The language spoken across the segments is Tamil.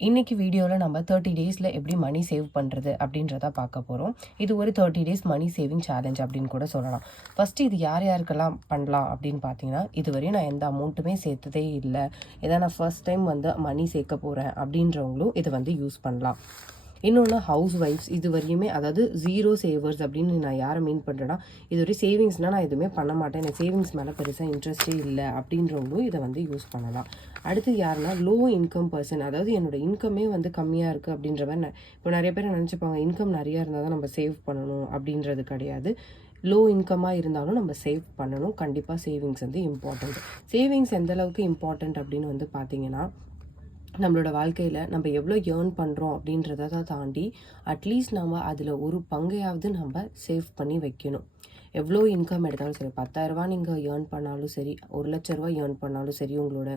இன்னைக்கு வீடியோவில் நம்ம 30 டேஸில் எப்படி மணி சேவ் பண்ணுறது அப்படின்றத பார்க்க போகிறோம். இது ஒரு 30 டேஸ் மணி சேவிங் சேலஞ்ச் அப்படின்னு கூட சொல்லலாம். ஃபஸ்ட்டு இது யார் யாருக்கெல்லாம் பண்ணலாம் அப்படின்னு பார்த்தீங்கன்னா, இதுவரையும் நான் எந்த அமௌண்ட்டுமே சேர்த்ததே இல்லை, இதை நான் ஃபர்ஸ்ட் டைம் வந்து மணி சேர்க்க போகிறேன் அப்படின்றவங்களும் இதை வந்து யூஸ் பண்ணலாம். இன்னொன்று ஹவுஸ் ஒய்ஃப்ஸ் இது வரையுமே, அதாவது ஜீரோ சேவர்ஸ் அப்படின்னு நான் யாரை மீன் பண்ணுறேன்னா, இதுவரை சேவிங்ஸ்னால் நான் எதுவுமே பண்ண மாட்டேன், எனக்கு சேவிங்ஸ் மேலே பெருசாக இன்ட்ரெஸ்டே இல்லை அப்படின்றவங்களும் இதை வந்து யூஸ் பண்ணலாம். அடுத்து யாருன்னா லோ இன்கம் பர்சன், அதாவது என்னோட இன்கமே வந்து கம்மியாக இருக்குது அப்படின்ற மாதிரி இப்போ நிறைய பேர் நினச்சிப்பாங்க இன்கம் நிறையா இருந்தால் தான் நம்ம சேவ் பண்ணணும் அப்படின்றது கிடையாது. லோ இன்கமாக இருந்தாலும் நம்ம சேவ் பண்ணணும். கண்டிப்பாக சேவிங்ஸ் வந்து இம்பார்ட்டண்ட். சேவிங்ஸ் எந்த அளவுக்கு இம்பார்ட்டண்ட் அப்படின்னு வந்து பார்த்தீங்கன்னா, நம்மளோட வாழ்க்கையில் நம்ம எவ்வளோ ஏர்ன் பண்ணுறோம் அப்படின்றத தாண்டி அட்லீஸ்ட் நம்ம அதில் ஒரு பங்கையாவது நம்ம சேவ் பண்ணி வைக்கணும். எவ்வளோ இன்கம் எடுத்தாலும் சரி, 10,000 நீங்கள் ஏர்ன் பண்ணாலும் சரி, 1,00,000 ஏர்ன் பண்ணாலும் சரி, உங்களோட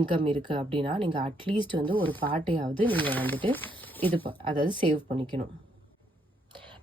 இன்கம் இருக்குது அப்படின்னா நீங்கள் அட்லீஸ்ட் வந்து ஒரு பார்ட்டையாவது நீங்கள் வந்துட்டு அதாவது சேவ் பண்ணிக்கணும்.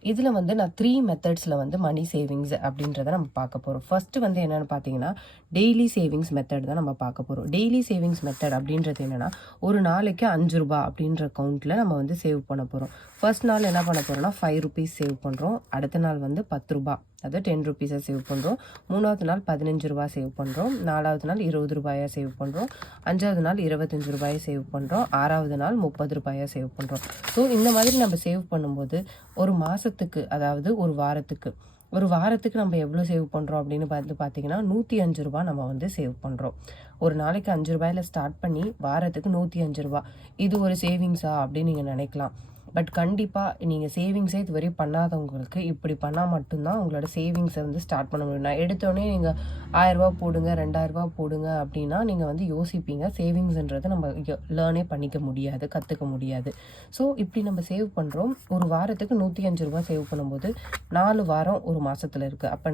இதில் வந்து நான் 3 மெத்தட்ஸில் வந்து மணி சேவிங்ஸ் அப்படின்றத நம்ம பார்க்க போகிறோம். ஃபஸ்ட்டு வந்து என்னென்னு பார்த்தீங்கன்னா, டெய்லி சேவிங்ஸ் மெத்தட் தான் நம்ம பார்க்க போகிறோம். டெய்லி சேவிங்ஸ் மெத்தட் அப்படின்றது என்னென்னா, ஒரு நாளைக்கு 5 ரூபா அப்படின்ற அக்கௌண்ட்டில் நம்ம வந்து சேவ் பண்ண போகிறோம். ஃபர்ஸ்ட் நாள் என்ன பண்ண போகிறோம்னா 5 ருபீஸ் சேவ் பண்ணுறோம். அடுத்த நாள் வந்து 10 ரூபா, அதாவது 10 ருபீஸை சேவ் பண்ணுறோம். 3வது நாள் 15 ரூபா சேவ் பண்ணுறோம். 4வது நாள் 20 ரூபாயை சேவ் பண்ணுறோம். 5வது நாள் 25 ரூபாயை சேவ் பண்ணுறோம். 6வது நாள் 30 ரூபாயை சேவ் பண்ணுறோம். ஸோ இந்த மாதிரி நம்ம சேவ் பண்ணும்போது ஒரு மாதத்துக்கு, அதாவது ஒரு வாரத்துக்கு நம்ம எவ்வளோ சேவ் பண்ணுறோம் அப்படின்னு பார்த்தீங்கன்னா 105 ரூபா நம்ம வந்து சேவ் பண்ணுறோம். ஒரு நாளைக்கு 5 ரூபாயில் ஸ்டார்ட் பண்ணி வாரத்துக்கு 105 ரூபா. இது ஒரு சேவிங்ஸா அப்படின்னு நீங்கள் நினைக்கலாம். பட் கண்டிப்பாக நீங்கள் சேவிங்ஸே இதுவரை பண்ணாதவங்களுக்கு இப்படி பண்ணால் மட்டும்தான் உங்களோட சேவிங்ஸை வந்து ஸ்டார்ட் பண்ண முடியும். நான் எடுத்தோடனே நீங்கள் 1000 ரூபா போடுங்க, 2000 ரூபா போடுங்க அப்படின்னா நீங்கள் வந்து யோசிப்பீங்க. சேவிங்ஸ்ன்றதை நம்ம லேர்னே பண்ணிக்க முடியாது, கற்றுக்க முடியாது. ஸோ இப்படி நம்ம சேவ் பண்ணுறோம். ஒரு வாரத்துக்கு 105 ரூபா சேவ் பண்ணும்போது 4 வாரம் ஒரு மாதத்தில் இருக்குது. அப்போ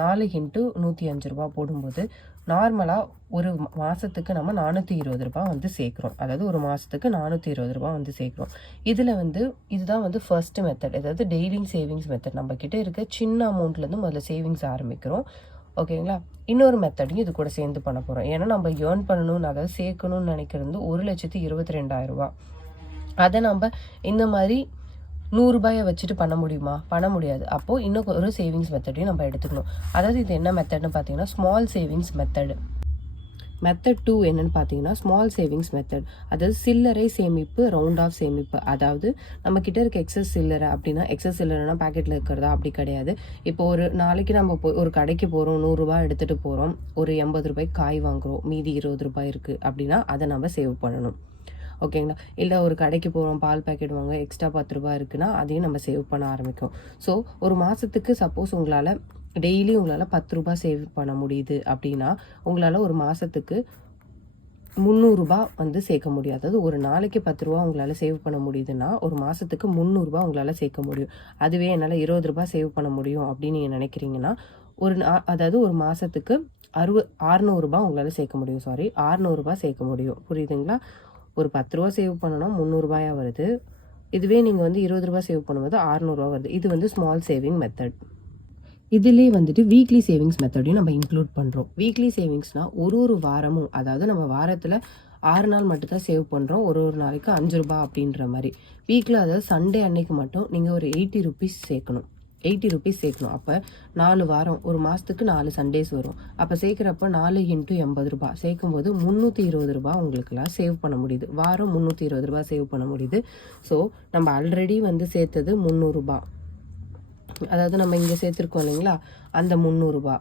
4 இன்ட்டு 105 ரூபா போடும்போது நார்மலாக ஒரு மாதத்துக்கு நம்ம 420 ரூபா வந்து சேர்க்குறோம். அதாவது ஒரு மாதத்துக்கு 420 ரூபா வந்து சேர்க்குறோம். இதில் வந்து இதுதான் வந்து ஃபர்ஸ்ட் மெத்தட், அதாவது டெய்லி சேவிங்ஸ் மெத்தட். நம்மக்கிட்ட இருக்க சின்ன அமௌண்ட்லேருந்து முதல்ல சேவிங்ஸ் ஆரம்பிக்கிறோம். ஓகேங்களா? இன்னொரு மெத்தடையும் இது கூட சேர்ந்து பண்ண போகிறோம். ஏன்னா நம்ம ஏர்ன் பண்ணணும்னு, அதாவது சேர்க்கணும்னு நினைக்கிறது 1,22,000 ரூபா. அதை நம்ம இந்த மாதிரி 100 ரூபாயை வச்சுட்டு பண்ண முடியுமா? பண்ண முடியாது. அப்போது இன்னும் ஒரு சேவிங்ஸ் மெத்தடையும் நம்ம எடுத்துக்கணும். அதாவது இது என்ன மெத்தட்னு பார்த்தீங்கன்னா, ஸ்மால் சேவிங்ஸ் மெத்தட். மெத்தட் 2 என்னன்னு பார்த்தீங்கன்னா, ஸ்மால் சேவிங்ஸ் மெத்தட். அதாவது சில்லறை சேமிப்பு, ரவுண்ட் ஆஃப் சேமிப்பு. அதாவது நம்ம கிட்ட இருக்க எக்ஸஸ் சில்லறை அப்படின்னா, எக்ஸஸ் சில்லறைனா பேக்கெட்டில் இருக்கிறதா அப்படி கிடையாது. இப்போ ஒரு நாளைக்கு நம்ம ஒரு கடைக்கு போகிறோம், 100 ரூபாய் எடுத்துகிட்டு போகிறோம், ஒரு 80 ரூபாய்க்கு காய் வாங்குகிறோம், மீதி 20 ரூபாய் இருக்குது அப்படின்னா அதை நம்ம சேவ் பண்ணணும். ஓகேங்களா? இல்லை ஒரு கடைக்கு போகிறோம், பால் பேக்கெட் வாங்க, எக்ஸ்ட்ரா 10 ரூபா இருக்குன்னா அதையும் நம்ம சேவ் பண்ண ஆரம்பிக்கும். ஸோ ஒரு மாதத்துக்கு சப்போஸ் உங்களால் 10 ரூபா சேவ் பண்ண முடியுது அப்படின்னா, உங்களால் ஒரு மாதத்துக்கு 300 ரூபா வந்து சேர்க்க முடியும். அதாவது ஒரு நாளைக்கு 10 ரூபா உங்களால் சேவ் பண்ண முடியுதுன்னா, ஒரு மாதத்துக்கு 300 ரூபா உங்களால் சேர்க்க முடியும். அதுவே என்னால் 20 ரூபா சேவ் பண்ண முடியும் அப்படின்னு நீங்கள் நினைக்கிறீங்கன்னா, அதாவது ஒரு மாதத்துக்கு 600 ரூபா உங்களால் சேர்க்க முடியும். 600 ரூபா சேர்க்க முடியும். புரியுதுங்களா? ஒரு 10 ரூபா சேவ் பண்ணணும், 300 ரூபாயா வருது. இதுவே நீங்கள் வந்து 20 ரூபா சேவ் பண்ணும்போது 600 ரூபா வருது. இது வந்து ஸ்மால் சேவிங் மெத்தட். இதுலேயே வந்துட்டு வீக்லி சேவிங்ஸ் மெத்தடையும் நம்ம இன்க்ளூட் பண்ணுறோம். வீக்லி சேவிங்ஸ்னால் ஒரு வாரமும், அதாவது நம்ம வாரத்தில் 6 நாள் மட்டும் தான் சேவ் பண்ணுறோம், ஒரு நாளைக்கு 5 ரூபா அப்படின்ற மாதிரி. வீக்கில், அதாவது சண்டே அன்னைக்கு மட்டும் நீங்கள் ஒரு 80 ருபீஸ் சேர்க்கணும். 80 ருபீஸ் சேர்க்கணும். அப்போ 4 வாரம், ஒரு மாதத்துக்கு 4 சண்டேஸ் வரும். அப்போ சேர்க்குறப்ப 4 இன்ட்டு 80 ரூபா சேர்க்கும்போது 320 ரூபா உங்களுக்குலாம் சேவ் பண்ண முடியுது. வாரம் 320 ரூபா சேவ் பண்ண முடியுது. ஸோ நம்ம ஆல்ரெடி வந்து சேர்த்தது 300 ரூபா, அதாவது நம்ம இங்கே சேர்த்துருக்கோம் இல்லைங்களா, அந்த 300 ரூபா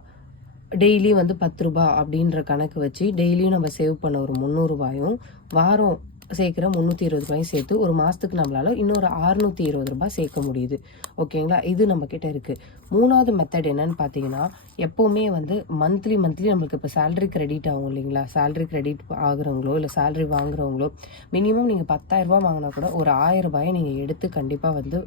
டெய்லி வந்து 10 ரூபா அப்படின்ற கணக்கு வச்சு டெய்லியும் நம்ம சேவ் பண்ண ஒரு 300 ரூபாயும் வாரம் சேர்க்குற 320 ரூபாயும் சேர்த்து ஒரு மாதத்துக்கு நம்மளால் இன்னொரு 620 ரூபாய் சேர்க்க முடியுது. ஓகேங்களா? இது நம்மக்கிட்ட இருக்குது. 3வது மெத்தட் என்னன்னு பார்த்தீங்கன்னா, எப்போவுமே வந்து மந்த்லி நம்மளுக்கு இப்போ சேலரி கிரெடிட் ஆகும் இல்லைங்களா, சேலரி கிரெடிட் ஆகுறவங்களோ இல்லை சேலரி வாங்குறவங்களோ மினிமம் நீங்கள் 10,000 ரூபா வாங்கினா கூட ஒரு 1000 ரூபாயை நீங்கள் எடுத்து கண்டிப்பாக வந்து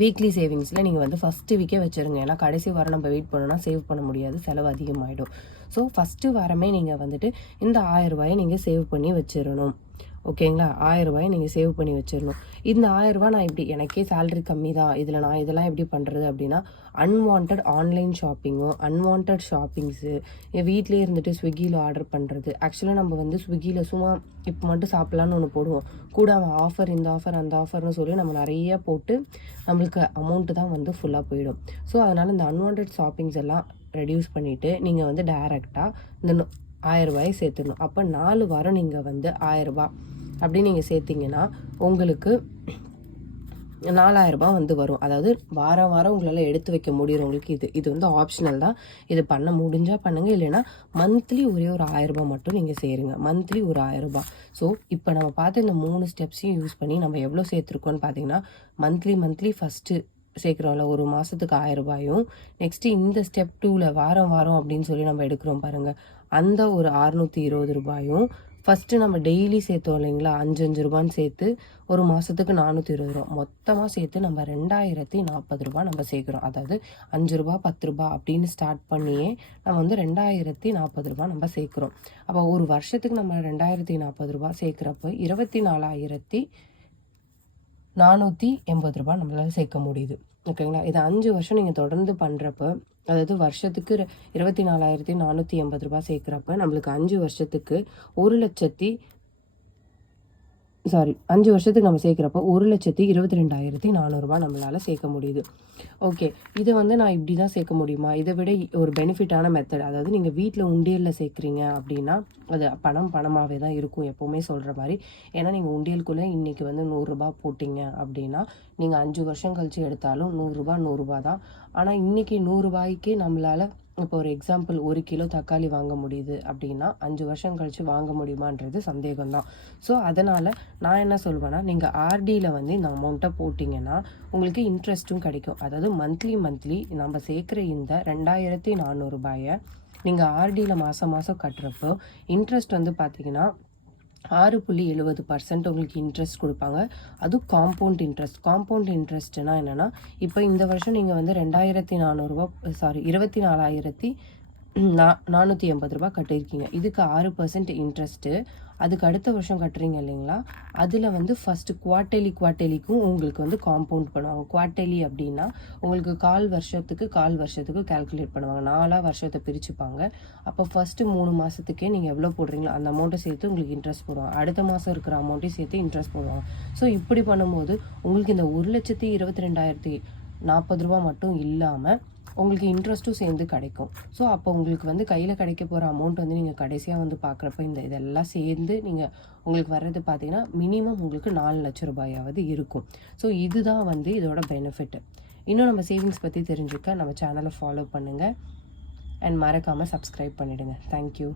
வீக்லி சேவிங்ஸில் நீங்கள் வந்து ஃபஸ்ட்டு வீக்கே வச்சுருங்க. ஏன்னா கடைசி வாரம் நம்ம வெயிட் பண்ணோன்னா சேவ் பண்ண முடியாது, செலவு அதிகமாகிடும். ஸோ ஃபஸ்ட்டு வாரமே நீங்கள் வந்துட்டு இந்த 1000 ரூபாயை நீங்கள் சேவ் பண்ணி வச்சிடணும். ஓகேங்களா? 1000 ரூபாய நீங்கள் சேவ் பண்ணி வச்சிடணும். இந்த 1000 ரூபா நான் இப்படி எனக்கே சேலரி கம்மி தான், இதில் நான் இதெல்லாம் எப்படி பண்ணுறது அப்படின்னா, அன்வான்ட் ஆன்லைன் ஷாப்பிங்கோ, அன்வான்ட் ஷாப்பிங்ஸு, என் வீட்டிலே இருந்துட்டு ஸ்விக்கியில் ஆர்டர் பண்ணுறது. ஆக்சுவலாக நம்ம வந்து ஸ்விக்கியில் சும்மா இப்போ மட்டும் சாப்பிட்லான்னு ஒன்று போடுவோம். கூட அவன் ஆஃபர், இந்த ஆஃபர், அந்த ஆஃபர்னு சொல்லி நம்ம நிறைய போட்டு நம்மளுக்கு அமௌண்ட்டு தான் வந்து ஃபுல்லாக போயிடும். ஸோ அதனால் இந்த அன்வான்ட் ஷாப்பிங்ஸ் எல்லாம் ரெடியூஸ் பண்ணிவிட்டு நீங்கள் வந்து டைரெக்டாக இந்த 1000 ரூபாயை சேர்த்துடணும். அப்போ 4 வாரம் நீங்கள் வந்து 1000 ரூபா அப்படி நீங்கள் சேர்த்திங்கன்னா உங்களுக்கு 4000 ரூபாய் வந்து வரும். அதாவது வாரம் வாரம் உங்களால் எடுத்து வைக்க முடியுறவங்களுக்கு இது வந்து ஆப்ஷனல் தான். இது பண்ண முடிஞ்சால் பண்ணுங்கள், இல்லைன்னா மந்த்லி ஒரே ஒரு 1000 ரூபாய் மட்டும் நீங்கள் சேருங்க. மந்த்லி ஒரு 1000 ரூபாய். ஸோ இப்போ நம்ம பார்த்து இந்த 3 ஸ்டெப்ஸையும் யூஸ் பண்ணி நம்ம எவ்வளோ சேர்த்துருக்கோன்னு பார்த்தீங்கன்னா, மந்த்லி ஃபஸ்ட்டு சேர்க்குறோம்ல ஒரு மாதத்துக்கு 1000 ரூபாயும், நெக்ஸ்ட்டு இந்த ஸ்டெப் 2ல் வாரம் வாரம் அப்படின்னு சொல்லி நம்ம எடுக்கிறோம் பாருங்கள், அந்த ஒரு 620 ரூபாயும், ஃபஸ்ட்டு நம்ம டெய்லி சேர்த்தோம் இல்லைங்களா 5 ரூபான்னு சேர்த்து ஒரு மாதத்துக்கு 420 ரூபா, மொத்தமாக சேர்த்து நம்ம 2040 ரூபா நம்ம சேர்க்குறோம். அதாவது 5 ரூபா 10 ரூபா அப்படின்னு ஸ்டார்ட் பண்ணியே நம்ம வந்து 2040 ரூபா நம்ம சேர்க்குறோம். அப்போ ஒரு வருஷத்துக்கு நம்ம 2040 ரூபா சேர்க்குறப்போ 24,480 ரூபா நம்மளால் சேர்க்க முடியுது. ஓகேங்களா? இது 5 வருஷம் நீங்கள் தொடர்ந்து பண்ணுறப்ப, அதாவது வருஷத்துக்கு 24,480 ரூபா சேர்க்குறப்ப நம்மளுக்கு 5 வருஷத்துக்கு 5 வருஷத்துக்கு நம்ம சேர்க்குறப்போ 1,22,400 ரூபா நம்மளால் சேர்க்க முடியுது. ஓகே, இதை வந்து நான் இப்படி தான் சேர்க்க முடியுமா? இதை விட ஒரு பெனிஃபிட்டான மெத்தட், அதாவது நீங்கள் வீட்டில் உண்டியலில் சேர்க்குறீங்க அப்படின்னா அது பணமாகவே தான் இருக்கும், எப்போவுமே சொல்கிற மாதிரி. ஏன்னா நீங்கள் உண்டியலுக்குள்ளே இன்றைக்கி வந்து 100 ரூபா போட்டிங்க அப்படின்னா நீங்கள் 5 வருஷம் கழித்து எடுத்தாலும் 100 ரூபா தான். ஆனால் இன்றைக்கி 100 ரூபாய்க்கு நம்மளால் இப்போ ஒரு எக்ஸாம்பிள் 1 கிலோ தக்காளி வாங்க முடியுது அப்படின்னா 5 வருஷம் கழித்து வாங்க முடியுமான்றது சந்தேகம்தான். ஸோ அதனால் நான் என்ன சொல்வேன்னா, நீங்கள் ஆர்டியில் வந்து இந்த அமௌண்ட்டை போட்டிங்கன்னா உங்களுக்கு இன்ட்ரெஸ்ட்டும் கிடைக்கும். அதாவது மந்த்லி நம்ம சேர்க்குற இந்த 2400 ரூபாயை நீங்கள் ஆர்டியில் மாதம் கட்டுறப்போ இன்ட்ரெஸ்ட் வந்து பார்த்திங்கன்னா 6.70% உங்களுக்கு இன்ட்ரெஸ்ட் கொடுப்பாங்க. அதுவும் காம்பவுண்ட் இன்ட்ரெஸ்ட்னா என்னென்னா, இப்போ இந்த வருஷம் நீங்கள் வந்து 24,480 ரூபா கட்டியிருக்கீங்க. இதுக்கு 6% இன்ட்ரெஸ்ட்டு. அதுக்கு அடுத்த வருஷம் கட்டுறீங்க இல்லைங்களா, அதில் வந்து ஃபஸ்ட்டு குவார்ட்டர்லிக்கும் உங்களுக்கு வந்து காம்பவுண்ட் பண்ணுவாங்க. குவார்ட்டர்லி அப்படின்னா உங்களுக்கு கால் வருஷத்துக்கு கால்குலேட் பண்ணுவாங்க. 4 வருஷத்தை பிரிச்சுப்பாங்க. அப்போ ஃபஸ்ட்டு 3 மாதத்துக்கே நீங்கள் எவ்வளோ போடுறீங்களோ அந்த அமௌண்ட்டை சேர்த்து உங்களுக்கு இன்ட்ரெஸ்ட் போடுவாங்க. அடுத்த மாதம் இருக்கிற அமௌண்ட்டையும் சேர்த்து இன்ட்ரெஸ்ட் போடுவாங்க. ஸோ இப்படி பண்ணும்போது உங்களுக்கு இந்த 1,22,240 ரூபா மட்டும் இல்லாமல் உங்களுக்கு இன்ட்ரெஸ்ட்டும் சேர்ந்து கிடைக்கும். ஸோ அப்போ உங்களுக்கு வந்து கையில் கிடைக்க போகிற அமௌண்ட் வந்து நீங்கள் கடைசியாக வந்து பார்க்குறப்ப இதெல்லாம் சேர்ந்து நீங்கள் உங்களுக்கு வர்றது பார்த்தீங்கன்னா மினிமம் உங்களுக்கு 4 லட்சம் ரூபாயாவது இருக்கும். ஸோ இதுதான் வந்து இதோட பெனிஃபிட். இன்னும் நம்ம சேவிங்ஸ் பற்றி தெரிஞ்சுக்க நம்ம சேனலை ஃபாலோ பண்ணுங்கள் அண்ட் மறக்காமல் சப்ஸ்கிரைப் பண்ணிவிடுங்க. தேங்க்யூ.